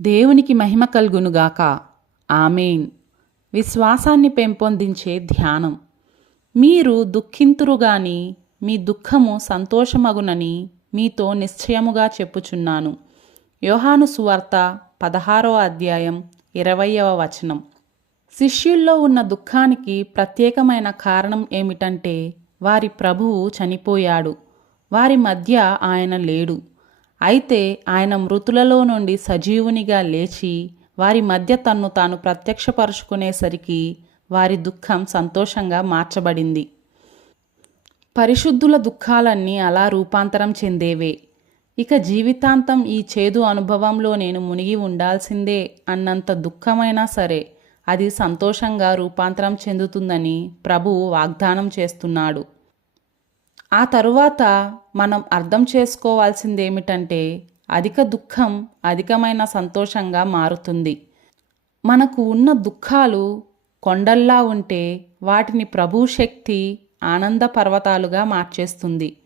దేవునికి మహిమ కలుగునుగాక. ఆమేన్. విశ్వాసాన్ని పెంపొందించే ధ్యానం. మీరు దుఃఖింతురుగాని మీ దుఃఖము సంతోషమగునని మీతో నిశ్చయముగా చెప్పుచున్నాను. యోహాను సువార్త 16వ అధ్యాయం 20వ వచనం. శిష్యుల్లో ఉన్న దుఃఖానికి ప్రత్యేకమైన కారణం ఏమిటంటే వారి ప్రభువు చనిపోయాడు. వారి మధ్య ఆయన లేడు. అయితే ఆయన మృతులలో నుండి సజీవునిగా లేచి వారి మధ్య తన్ను తాను ప్రత్యక్షపరుచుకునేసరికి వారి దుఃఖం సంతోషంగా మార్చబడింది. పరిశుద్ధుల దుఃఖాలన్నీ అలా రూపాంతరం చెందేవే. ఇక జీవితాంతం ఈ చేదు అనుభవంలో నేను మునిగి ఉండాల్సిందే అన్నంత దుఃఖమైనా సరే అది సంతోషంగా రూపాంతరం చెందుతుందని ప్రభువు వాగ్దానం చేస్తున్నాడు. ఆ తరువాత మనం అర్థం చేసుకోవాల్సిందేమిటంటే అధిక దుఃఖం అధికమైన సంతోషంగా మారుతుంది. మనకు ఉన్న దుఃఖాలు కొండల్లా ఉంటే వాటిని ప్రభు శక్తి ఆనంద పర్వతాలుగా మార్చేస్తుంది.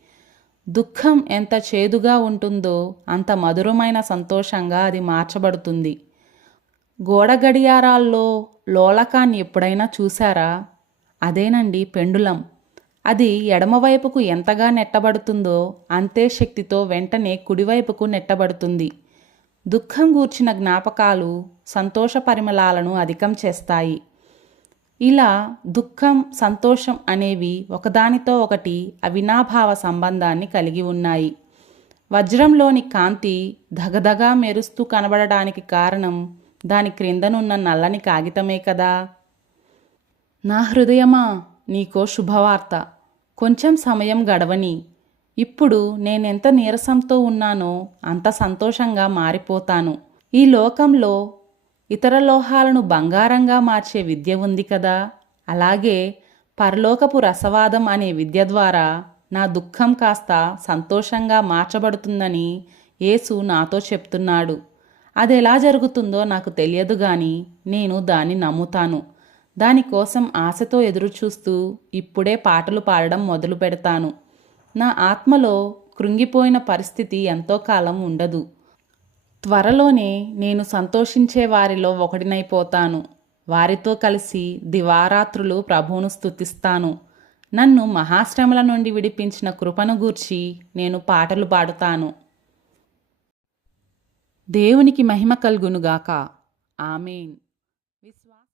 దుఃఖం ఎంత చేదుగా ఉంటుందో అంత మధురమైన సంతోషంగా అది మార్చబడుతుంది. గోడ గడియారాల్లో లోలకాన్ని ఎప్పుడైనా చూశారా? అదేనండి పెండులం. అది ఎడమవైపుకు ఎంతగా నెట్టబడుతుందో అంతే శక్తితో వెంటనే కుడివైపుకు నెట్టబడుతుంది. దుఃఖం గూర్చిన జ్ఞాపకాలు సంతోష పరిమళాలను అధికం చేస్తాయి. ఇలా దుఃఖం సంతోషం అనేవి ఒకదానితో ఒకటి అవినాభావ సంబంధాన్ని కలిగి ఉన్నాయి. వజ్రంలోని కాంతి ధగధగా మెరుస్తూ కనబడడానికి కారణం దాని క్రిందనున్న నల్లని కాగితమే కదా. నా హృదయమా, నీకో శుభవార్త. కొంచెం సమయం గడవని. ఇప్పుడు నేనెంత నీరసంతో ఉన్నానో అంత సంతోషంగా మారిపోతాను. ఈ లోకంలో ఇతర లోహాలను బంగారంగా మార్చే విద్య ఉంది కదా. అలాగే పరలోకపు రసవాదం అనే విద్య ద్వారా నా దుఃఖం కాస్త సంతోషంగా మార్చబడుతుందని యేసు నాతో చెప్తున్నాడు. అది ఎలా జరుగుతుందో నాకు తెలియదు గాని నేను దాన్ని నమ్ముతాను. దానికోసం ఆశతో ఎదురుచూస్తూ ఇప్పుడే పాటలు పాడడం మొదలు పెడతాను. నా ఆత్మలో కృంగిపోయిన పరిస్థితి ఎంతో కాలం ఉండదు. త్వరలోనే నేను సంతోషించే వారిలో ఒకటినైపోతాను. వారితో కలిసి దివారాత్రులు ప్రభువును స్తుతిస్తాను. నన్ను మహాశ్రమల నుండి విడిపించిన కృపను గూర్చి నేను పాటలు పాడుతాను. దేవునికి మహిమ కలుగునుగాక. ఆమేన్.